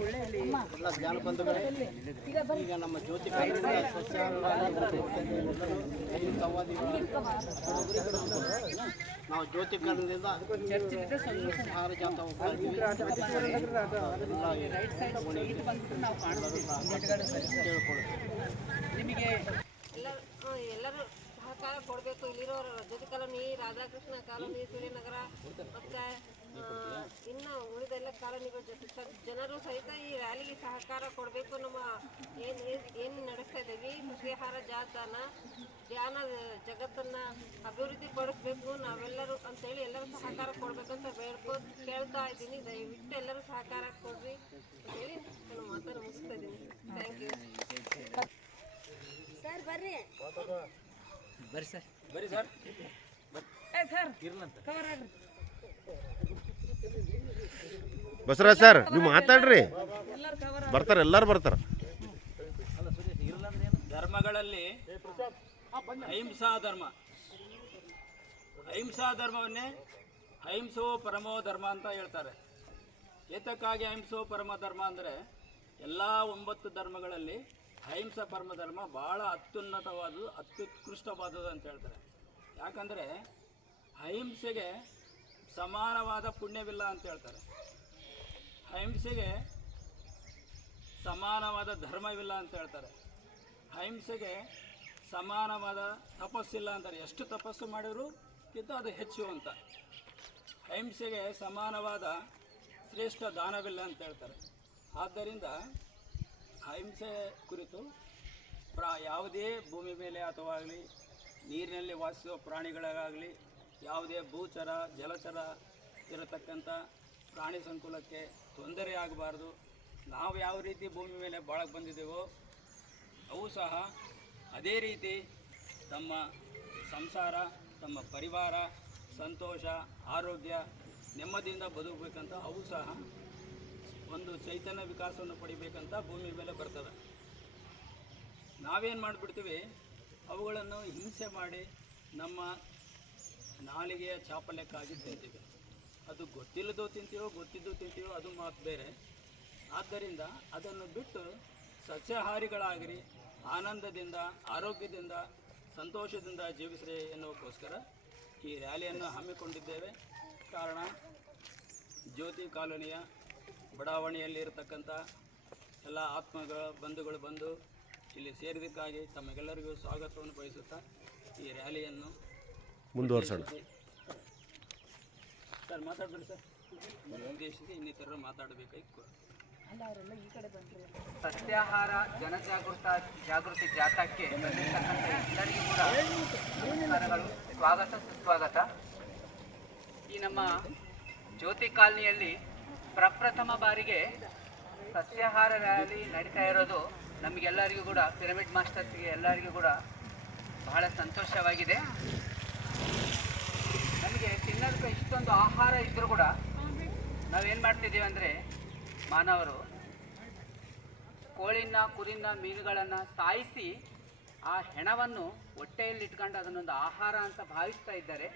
ಎಲ್ಲ ಜ್ಞಾನ ಬಂಧುಗಳೇ, ಈಗ ನಮ್ಮ ಜ್ಯೋತಿ ನಾವು ಜ್ಯೋತಿ ಕಾರಣದಿಂದ ಸಹಾರ ಜಾತ ನಿಮಗೆ ಎಲ್ಲರೂ ಸಹಕಾರ ಕೊಡಬೇಕು. ಇಲ್ಲಿರೋ ಜ್ಯೋತಿ ಕಾಲೋನಿ, ರಾಧಾಕೃಷ್ಣ ಕಾಲೋನಿ, ಸೂರ್ಯನಗರ ಮತ್ತು ಇನ್ನು ಉಳಿದ ಎಲ್ಲ ಕಾಲೋನಿಗಳ ಜೊತೆ ಜನರು ಸಹಿತ ಈ ರ್ಯಾಲಿಗೆ ಸಹಕಾರ ಕೊಡಬೇಕು. ನಮ್ಮ ಏನು ನಡೆಸ್ತಾ ಇದ್ದೀವಿ ಸಸ್ಯಾಹಾರ ಜಾಥಾನ ಧ್ಯಾನ ಜಗತ್ತನ್ನು ಅಭಿವೃದ್ಧಿ ಪಡಿಸ್ಬೇಕು ನಾವೆಲ್ಲರೂ ಅಂತೇಳಿ ಎಲ್ಲರೂ ಸಹಕಾರ ಕೊಡಬೇಕು ಅಂತ ಕೇಳ್ತಾ ಇದ್ದೀನಿ. ದಯವಿಟ್ಟು ಎಲ್ಲರೂ ಸಹಕಾರ ಕೊಡ್ರಿ ಅಂತೇಳಿ ನಾನು ಮಾತನ್ನು ಮುಗಿಸ್ತಾ ಇದ್ದೀನಿ. Thank you sir. ಬರ್ರಿ ಸರ್, ಬರ್ರಿ ಸರ್. ಬಸವರಾಜ್ ಸರ್, ನೀವು ಮಾತಾಡ್ರಿ, ಬರ್ತಾರೆ, ಎಲ್ಲರೂ ಬರ್ತಾರೆ. ಧರ್ಮಗಳಲ್ಲಿ ಅಹಿಂಸಾ ಧರ್ಮ, ಅಹಿಂಸಾ ಧರ್ಮವನ್ನೇ ಅಹಿಂಸೋ ಪರಮೋ ಧರ್ಮ ಅಂತ ಹೇಳ್ತಾರೆ. ಏತಕ್ಕಾಗಿ ಅಹಿಂಸೋ ಪರಮ ಧರ್ಮ ಅಂದರೆ ಎಲ್ಲ 9 ಧರ್ಮಗಳಲ್ಲಿ ಅಹಿಂಸಾ ಪರಮ ಧರ್ಮ ಭಾಳ ಅತ್ಯುನ್ನತವಾದದ್ದು, ಅತ್ಯುತ್ಕೃಷ್ಟವಾದದ್ದು ಅಂತ ಹೇಳ್ತಾರೆ. ಯಾಕಂದರೆ ಅಹಿಂಸೆಗೆ ಸಮಾನವಾದ ಪುಣ್ಯವಿಲ್ಲ ಅಂತ ಹೇಳ್ತಾರೆ. ಅಹಿಂಸೆಗೆ ಸಮಾನವಾದ ಧರ್ಮವಿಲ್ಲ ಅಂತ ಹೇಳ್ತಾರೆ. ಅಹಿಂಸೆಗೆ ಸಮಾನವಾದ ತಪಸ್ಸಿಲ್ಲ ಅಂತಾರೆ. ಎಷ್ಟು ತಪಸ್ಸು ಮಾಡಿದರೂ ಕಿಂತ ಅದು ಹೆಚ್ಚು ಅಂತ. ಅಹಿಂಸೆಗೆ ಸಮಾನವಾದ ಶ್ರೇಷ್ಠ ದಾನವಿಲ್ಲ ಅಂತ ಹೇಳ್ತಾರೆ. ಆದ್ದರಿಂದ ಅಹಿಂಸೆ ಕುರಿತು ಯಾವುದೇ ಭೂಮಿ ಮೇಲೆ ಅಥವಾ ಆಗಲಿ ನೀರಿನಲ್ಲಿ ವಾಸಿಸುವ ಪ್ರಾಣಿಗಳಿಗಾಗಲಿ ಯಾವುದೇ ಭೂಚರ ಜಲಚರ ಇರತಕ್ಕಂಥ ಪ್ರಾಣಿ ಸಂಕುಲಕ್ಕೆ ತೊಂದರೆ ಆಗಬಾರ್ದು. ನಾವು ಯಾವ ರೀತಿ ಭೂಮಿ ಮೇಲೆ ಬಾಳಕ್ಕೆ ಬಂದಿದ್ದೇವೋ ಅವು ಸಹ ಅದೇ ರೀತಿ ತಮ್ಮ ಸಂಸಾರ, ತಮ್ಮ ಪರಿವಾರ, ಸಂತೋಷ, ಆರೋಗ್ಯ, ನೆಮ್ಮದಿಯಿಂದ ಬದುಕಬೇಕಂತ ಅವು ಸಹ ಒಂದು ಚೈತನ್ಯ ವಿಕಾಸವನ್ನು ಪಡಿಬೇಕಂತ ಭೂಮಿ ಮೇಲೆ ಬರ್ತವೆ. ನಾವೇನು ಮಾಡಿಬಿಡ್ತೀವಿ, ಅವುಗಳನ್ನು ಹಿಂಸೆ ಮಾಡಿ ನಮ್ಮ ನಾಲಿಗೆಯ ಚಾಪಲ್ಯಕ್ಕಾಗಿ ತಿಂತೀವಿ. ಅದು ಗೊತ್ತಿಲ್ಲದೋ ತಿಂತೀವೋ ಗೊತ್ತಿದ್ದು ತಿಂತೀವೋ ಅದು ಮಾತು ಬೇರೆ. ಆದ್ದರಿಂದ ಅದನ್ನು ಬಿಟ್ಟು ಸಸ್ಯಾಹಾರಿಗಳಾಗಿರಿ, ಆನಂದದಿಂದ, ಆರೋಗ್ಯದಿಂದ, ಸಂತೋಷದಿಂದ ಜೀವಿಸ್ರಿ ಎನ್ನುವಕ್ಕೋಸ್ಕರ ಈ ರ್ಯಾಲಿಯನ್ನು ಹಮ್ಮಿಕೊಂಡಿದ್ದೇವೆ. ಕಾರಣ ಜ್ಯೋತಿ ಕಾಲೋನಿಯ ಬಡಾವಣೆಯಲ್ಲಿರತಕ್ಕಂಥ ಎಲ್ಲ ಆತ್ಮಗಳ ಬಂಧುಗಳು ಬಂದು ಇಲ್ಲಿ ಸೇರಿದಕ್ಕಾಗಿ ತಮಗೆಲ್ಲರಿಗೂ ಸ್ವಾಗತವನ್ನು ಬಯಸುತ್ತಾ ಈ ರ್ಯಾಲಿಯನ್ನು ಮುಂದುವರ್ಸೋಣ. ಸರ್ ಮಾತಾಡ್ಬೇಡಿ ಸರ್, ಉದ್ದೇಶಿಸಿ ಇನ್ನಿತರರು ಮಾತಾಡಬೇಕಾಗಿ ಸಸ್ಯಾಹಾರ ಜಾಗೃತಿ ಜಾಥಾಕ್ಕೆ ಬಂದಿರತಕ್ಕಂಥ ಎಲ್ಲರಿಗೂ ಕೂಡ ನಮಸ್ಕಾರಗಳು, ಸ್ವಾಗತ ಸುಸ್ವಾಗತ. ಈ ನಮ್ಮ ಜ್ಯೋತಿ ಕಾಲನಿಯಲ್ಲಿ ಪ್ರಪ್ರಥಮ ಬಾರಿಗೆ ಸಸ್ಯಾಹಾರ ರ್ಯಾಲಿ ನಡೀತಾ ಇರೋದು ನಮಗೆಲ್ಲರಿಗೂ ಕೂಡ, ಪಿರಮಿಡ್ ಮಾಸ್ಟರ್ಸ್ಗೆ ಎಲ್ಲರಿಗೂ ಕೂಡ ಬಹಳ ಸಂತೋಷವಾಗಿದೆ. ನಮಗೆ ತಿನ್ನೋದಕ್ಕೆ ಇಷ್ಟೊಂದು ಆಹಾರ ಇದ್ದರೂ ಕೂಡ ನಾವೇನು ಮಾಡ್ತಿದ್ದೀವಿ ಅಂದರೆ, ಮಾನವರು ಕೋಳಿನ, ಕುರಿನ, ಮೀನುಗಳನ್ನು ಸಾಯಿಸಿ ಆ ಹೆಣವನ್ನು ಹೊಟ್ಟೆಯಲ್ಲಿ ಇಟ್ಕೊಂಡು ಅದನ್ನೊಂದು ಆಹಾರ ಅಂತ ಭಾವಿಸ್ತಾ ಇದ್ದಾರೆ.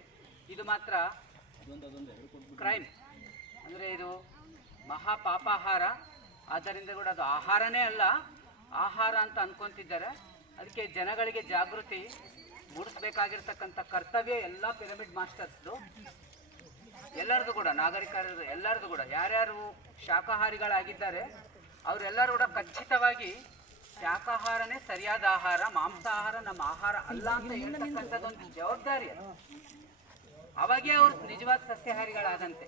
ಇದು ಮಾತ್ರ ಕ್ರೈಮ್, ಅಂದರೆ ಇದು ಮಹಾಪಾಪಾಹಾರ. ಆದ್ದರಿಂದ ಕೂಡ ಅದು ಆಹಾರನೇ ಅಲ್ಲ, ಆಹಾರ ಅಂತ ಅಂದ್ಕೊತಿದ್ದಾರೆ. ಅದಕ್ಕೆ ಜನಗಳಿಗೆ ಜಾಗೃತಿ ಮೂಡಿಸ್ಬೇಕಾಗಿರ್ತಕ್ಕಂಥ ಕರ್ತವ್ಯ ಎಲ್ಲ ಪಿರಮಿಡ್ ಮಾಸ್ಟರ್ಸ್ದು, ಎಲ್ಲರದು ಕೂಡ, ನಾಗರಿಕರದು ಎಲ್ಲರದು ಕೂಡ. ಯಾರ್ಯಾರು ಶಾಕಾಹಾರಿಗಳಾಗಿದ್ದಾರೆ ಅವರೆಲ್ಲರೂ ಕೂಡ ಖಚಿತವಾಗಿ ಶಾಕಾಹಾರನೇ ಸರಿಯಾದ ಆಹಾರ, ಮಾಂಸಾಹಾರ ನಮ್ಮ ಆಹಾರ ಅಲ್ಲ ಅಂತ ಹೇಳ್ತಕ್ಕಂಥದ್ದೊಂದು ಜವಾಬ್ದಾರಿ. ಅವಾಗೇ ಅವರು ನಿಜವಾದ ಸಸ್ಯಾಹಾರಿಗಳಾದಂತೆ.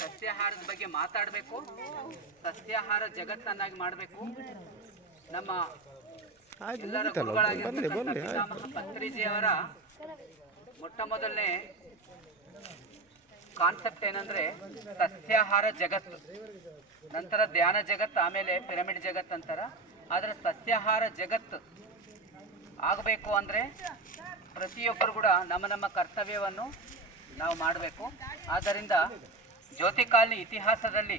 ಸಸ್ಯಾಹಾರದ ಬಗ್ಗೆ ಮಾತಾಡಬೇಕು, ಸಸ್ಯಾಹಾರ ಜಗತ್ತನ್ನಾಗಿ ಮಾಡಬೇಕು. ನಮ್ಮ ಎಲ್ಲರ ಗುರುಗಳಾಗಿರ್ತಕ್ಕಂಥ ಪಿತಾಮಹ ಪತ್ರಿಜಿಯವರ ಮೊಟ್ಟ ಮೊದಲನೇ ಕಾನ್ಸೆಪ್ಟ್ ಏನಂದ್ರೆ ಸಸ್ಯಾಹಾರ ಜಗತ್ತು, ನಂತರ ಧ್ಯಾನ ಜಗತ್ತು, ಆಮೇಲೆ ಪಿರಮಿಡ್ ಜಗತ್ತು ಅಂತಾರ. ಆದರೆ ಸಸ್ಯಾಹಾರ ಜಗತ್ತು ಆಗಬೇಕು ಅಂದರೆ ಪ್ರತಿಯೊಬ್ಬರು ಕೂಡ ನಮ್ಮ ನಮ್ಮ ಕರ್ತವ್ಯವನ್ನು ನಾವು ಮಾಡಬೇಕು. ಆದ್ದರಿಂದ ಜ್ಯೋತಿ ಕಾಲನಿ ಇತಿಹಾಸದಲ್ಲಿ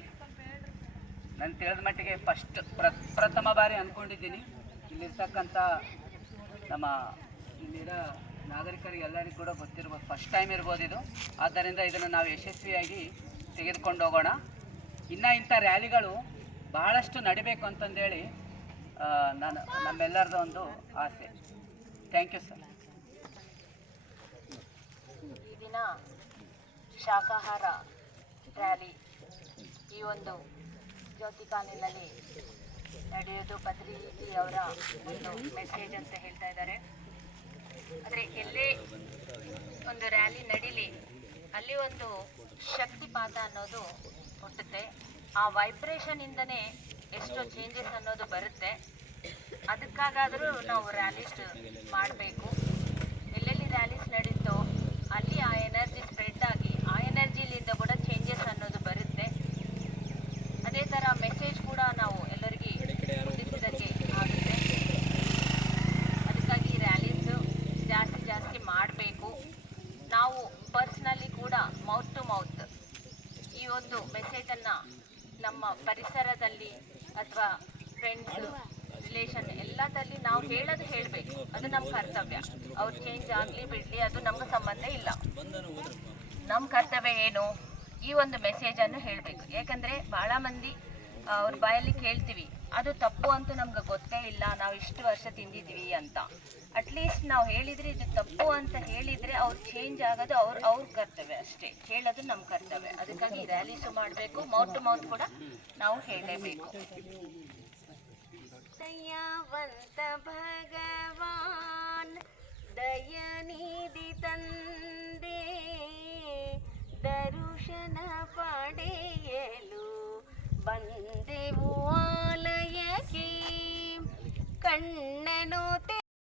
ನಾನು ತಿಳಿದ ಮಟ್ಟಿಗೆ ಪ್ರಥಮ ಬಾರಿ ಅಂದ್ಕೊಂಡಿದ್ದೀನಿ. ಇಲ್ಲಿರ್ತಕ್ಕಂಥ ನಮ್ಮ ಇಲ್ಲಿರೋ ನಾಗರಿಕರಿಗೆ ಎಲ್ಲರಿಗೂ ಕೂಡ ಗೊತ್ತಿರ್ಬೋದು, ಫಸ್ಟ್ ಟೈಮ್ ಇರ್ಬೋದು ಇದು. ಆದ್ದರಿಂದ ಇದನ್ನು ನಾವು ಯಶಸ್ವಿಯಾಗಿ ತೆಗೆದುಕೊಂಡು ಹೋಗೋಣ. ಇನ್ನು ಇಂಥ ರ್ಯಾಲಿಗಳು ಬಹಳಷ್ಟು ನಡಿಬೇಕು ಅಂತಂದೇಳಿ ನಮ್ಮೆಲ್ಲರದ್ದು ಒಂದು ಆಸೆ. Thank you sir. ಈ ದಿನ ಶಾಕಾಹಾರ ರ್ಯಾಲಿ ಈ ಒಂದು ಜ್ಯೋತಿ ಕಾಲೋನಿಯಲ್ಲಿ ನಡೆಯೋದು ಬದ್ರಿ ಅವರ ಒಂದು ಮೆಸೇಜ್ ಅಂತ ಹೇಳ್ತಾ ಇದ್ದಾರೆ. ಆದರೆ ಎಲ್ಲೇ ಒಂದು ರ್ಯಾಲಿ ನಡೀಲಿ ಅಲ್ಲಿ ಒಂದು ಶಕ್ತಿಪಾತ ಅನ್ನೋದು ಹುಟ್ಟುತ್ತೆ. ಆ ವೈಬ್ರೇಷನಿಂದನೇ ಎಷ್ಟೋ ಚೇಂಜಸ್ ಅನ್ನೋದು ಬರುತ್ತೆ. ಅದಕ್ಕಾಗಾದರೂ ನಾವು ರ್ಯಾಲೀಸ್ ಮಾಡಬೇಕು. ಎಲ್ಲೆಲ್ಲಿ ರ್ಯಾಲೀಸ್ ನಡೀತೋ ಅಲ್ಲಿ ಆ ಎನರ್ಜಿ ಸ್ಪ್ರೆಡ್ ಆಗಿ ಆ ಎನರ್ಜಿಲಿಂದ ಕೂಡ ಚೇಂಜಸ್ ಅನ್ನೋದು ಬರುತ್ತೆ. ಅದೇ ಥರ ಮೆಸೇಜ್ ಕೂಡ ನಾವು ಎಲ್ಲರಿಗೂ ಮುಟ್ಟಿಸಿದಂಗೆ ಆಗುತ್ತೆ. ಅದಕ್ಕಾಗಿ ರ್ಯಾಲೀಸು ಜಾಸ್ತಿ ಮಾಡಬೇಕು. ನಾವು ಪರ್ಸ್ನಲಿ ಕೂಡ ಮೌತ್ ಟು ಮೌತ್ ಈ ಒಂದು ಮೆಸೇಜನ್ನು ನಮ್ಮ ಪರಿಸರದಲ್ಲಿ ಅಥವಾ ಫ್ರೆಂಡ್ಸ್ ರಿಲೇಷನ್ ಎಲ್ಲದಲ್ಲಿ ನಾವು ಹೇಳಬೇಕು. ಅದು ನಮ್ಮ ಕರ್ತವ್ಯ. ಅವ್ರು ಚೇಂಜ್ ಆಗಲಿ ಬಿಡಲಿ ಅದು ನಮ್ಗೆ ಸಂಬಂಧ ಇಲ್ಲ. ನಮ್ಮ ಕರ್ತವ್ಯ ಏನು, ಈ ಒಂದು ಮೆಸೇಜನ್ನು ಹೇಳಬೇಕು. ಯಾಕಂದರೆ ಭಾಳ ಮಂದಿ ಅವ್ರ ಬಾಯಲ್ಲಿ ಕೇಳ್ತೀವಿ, ಅದು ತಪ್ಪು ಅಂತೂ ನಮ್ಗೆ ಗೊತ್ತೇ ಇಲ್ಲ, ನಾವು ಇಷ್ಟು ವರ್ಷ ತಿಂದಿದ್ವಿ ಅಂತ. ಅಟ್ಲೀಸ್ಟ್ ನಾವು ಹೇಳಿದರೆ ಇದು ತಪ್ಪು ಅಂತ ಹೇಳಿದರೆ ಅವ್ರು ಚೇಂಜ್ ಆಗೋದು ಅವ್ರ ಕರ್ತವ್ಯ ಅಷ್ಟೇ. ಹೇಳೋದು ನಮ್ಮ ಕರ್ತವ್ಯ. ಅದಕ್ಕಾಗಿ ರ್ಯಾಲೀಸು ಮಾಡಬೇಕು, ಮೌತ್ ಟು ಮೌತ್ ಕೂಡ ನಾವು ಹೇಳಲೇಬೇಕು. ದಯಾವಂತ ಭಗವಾನ್ ದಯನಿಧಿ ತಂದೆ ದರುಶನ ಪಡೆಯಲು ಬಂದೆವು ಆಲಯಕ್ಕೆ. ಕಣ್ಣ